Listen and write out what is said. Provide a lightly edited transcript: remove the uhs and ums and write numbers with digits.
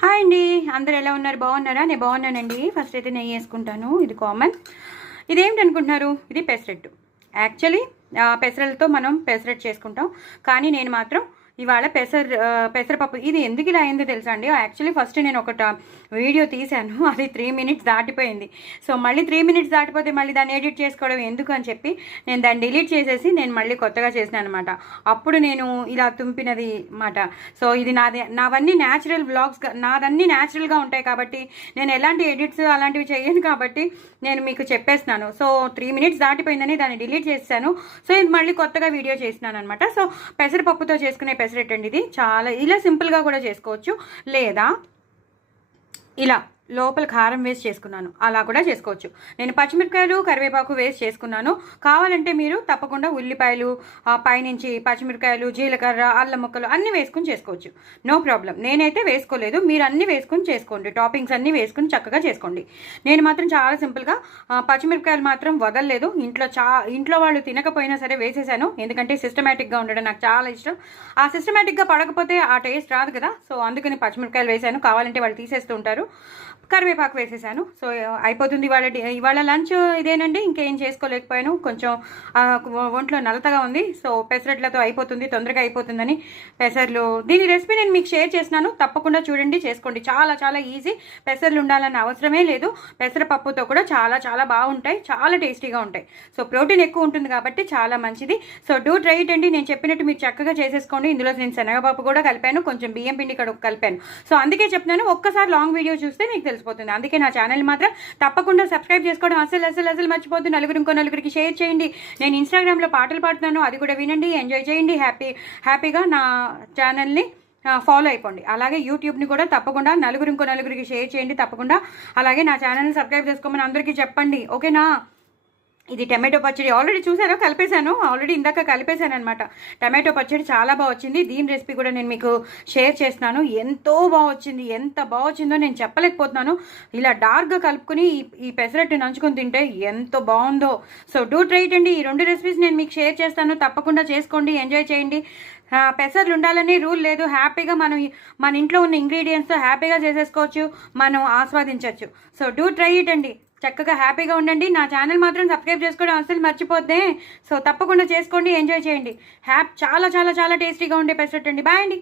Hi అండి, అందరూ ఎలా ఉన్నారు? బాగున్నారా? నేను బాగున్నానండి. ఫస్ట్ అయితే నెయ్యి వేసుకుంటాను, ఇది కామన్. ఇదేమిటి అనుకుంటున్నారు? ఇది పెసరట్టు. యాక్చువల్లీ పెసరలతో మనం పెసరట్టు చేసుకుంటాం, కానీ నేను మాత్రం ఇవాళ పెసరపప్పు. ఇది ఎందుకు ఇలా అయిందో తెలుసా అండి? యాక్చువల్లీ ఫస్ట్ నేను ఒక వీడియో తీశాను, అది 3 మినిట్స్ దాటిపోయింది. సో మళ్ళీ 3 మినిట్స్ దాటిపోతే మళ్ళీ దాన్ని ఎడిట్ చేసుకోవడం ఎందుకు అని చెప్పి నేను దాన్ని డిలీట్ చేసేసి నేను మళ్ళీ కొత్తగా చేసినాను అనమాట. అప్పుడు నేను ఇలా తుంపినది మాట. సో ఇది నావన్నీ న్యాచురల్ వ్లాగ్స్, నాదన్నీ న్యాచురల్గా ఉంటాయి కాబట్టి నేను ఎలాంటి ఎడిట్స్ అలాంటివి చేయను కాబట్టి నేను మీకు చెప్పేస్తున్నాను. సో 3 మినిట్స్ దాటిపోయిందని దాన్ని డిలీట్ చేశాను. సో ఇది మళ్ళీ కొత్తగా వీడియో చేసినాను అనమాట. సో పెసరపప్పుతో చేసుకునే పెసరట్టు అండి. ఇది చాలా ఇలా సింపుల్గా కూడా చేసుకోవచ్చు, లేదా ఇలా లోపల కారం వేసి చేసుకున్నాను, అలా కూడా చేసుకోవచ్చు. నేను పచ్చిమిరపకాయలు కరివేపాకు వేసి చేసుకున్నాను. కావాలంటే మీరు తప్పకుండా ఉల్లిపాయలు, పైనుంచి పచ్చిమిరపకాయలు, జీలకర్ర, అల్లం ముక్కలు అన్నీ వేసుకుని చేసుకోవచ్చు, నో ప్రాబ్లం. నేనైతే వేసుకోలేదు, మీరు అన్నీ వేసుకుని చేసుకోండి. టాపింగ్స్ అన్నీ వేసుకుని చక్కగా చేసుకోండి. నేను మాత్రం చాలా సింపుల్గా పచ్చిమిరపకాయలు మాత్రం వదలలేదు. ఇంట్లో వాళ్ళు తినకపోయినా సరే వేసేసాను, ఎందుకంటే సిస్టమేటిక్గా ఉండడం నాకు చాలా ఇష్టం. ఆ సిస్టమేటిక్గా పడకపోతే ఆ టేస్ట్ రాదు కదా. సో అందుకని పచ్చిమిరపకాయలు వేసాను, కావాలంటే వాళ్ళు తీసేస్తూ ఉంటారు. కరివేపాకు వేసేసాను. సో అయిపోతుంది ఇవాళ లంచ్ ఇదేనండి. ఇంకేం చేసుకోలేకపోయాను, కొంచెం ఒంట్లో నలతగా ఉంది. సో పెసరట్లతో అయిపోతుంది, తొందరగా అయిపోతుందని పెసర్లు. దీని రెసిపీ నేను మీకు షేర్ చేసినాను, తప్పకుండా చూడండి, చేసుకోండి. చాలా చాలా ఈజీ. పెసర్లు ఉండాలన్న అవసరమే లేదు. పెసరపప్పుతో కూడా చాలా చాలా బాగుంటాయి, చాలా టేస్టీగా ఉంటాయి. సో ప్రోటీన్ ఎక్కువ ఉంటుంది కాబట్టి చాలా మంచిది. సో డూ ట్రై ఇట్ అండి. నేను చెప్పినట్టు మీరు చక్కగా చేసేసుకోండి. ఇందులో నేను శనగపప్పు కూడా కలిపాను, కొంచెం బియ్యం పిండి కలిపాను. సో అందుకే చెప్తున్నాను, ఒక్కసారి లాంగ్ వీడియో చూస్తే మీకు తెలిసిపోతుంది. అందుకే నా ఛానల్ మాత్రం తప్పకుండా సబ్స్క్రైబ్ చేసుకోవడం అసలు మర్చిపోతుంది. ఇంకో నలుగురికి షేర్ చేయండి. నేను ఇన్స్టాగ్రామ్లో పాటలు పాడుతున్నాను, అది కూడా వినండి, ఎంజాయ్ చేయండి. హ్యాపీగా నా ఛానల్ని ఫాలో అయిపోండి. అలాగే యూట్యూబ్ని కూడా తప్పకుండా ఇంకో నలుగురికి షేర్ చేయండి తప్పకుండా. అలాగే నా ఛానల్ని సబ్స్క్రైబ్ చేసుకోమని అందరికీ చెప్పండి, ఓకేనా? ఇది టమాటో పచ్చడి ఆల్రెడీ చూసారో, కలిపేశాను ఆల్రెడీ, ఇందాక కలిపేశాను అనమాట. టమాటో పచ్చడి చాలా బాగా వచ్చింది. దీని రెసిపీ కూడా నేను మీకు షేర్ చేస్తున్నాను. ఎంతో బాగా వచ్చింది, ఎంత బాగా వచ్చిందో నేను చెప్పలేకపోతున్నాను. ఇలా డార్క్గా కలుపుకొని ఈ పెసరట్టు నంచుకొని తింటే ఎంత బాగుందో. సో డూ ట్రై ఇట్ అండి. ఈ 2 రెసిపీస్ నేను మీకు షేర్ చేస్తాను, తప్పకుండా చేసుకోండి, ఎంజాయ్ చేయండి. పెసర్లు ఉండాలని రూల్ లేదు. హ్యాపీగా మనం మన ఇంట్లో ఉన్న ఇంగ్రీడియంట్స్తో హ్యాపీగా చేసేసుకోవచ్చు, మనం ఆస్వాదించవచ్చు. సో డూ ట్రై ఇట్ అండి. చక్కగా హ్యాపీగా ఉండండి. నా ఛానల్ మాత్రం సబ్స్క్రైబ్ చేసుకోవడం అసలు మర్చిపోద్దే. సో తప్పకుండా చేసుకోండి, ఎంజాయ్ చేయండి. చాలా చాలా చాలా టేస్టీగా ఉండే పెసరట్టు అండి. బాయ్ అండి.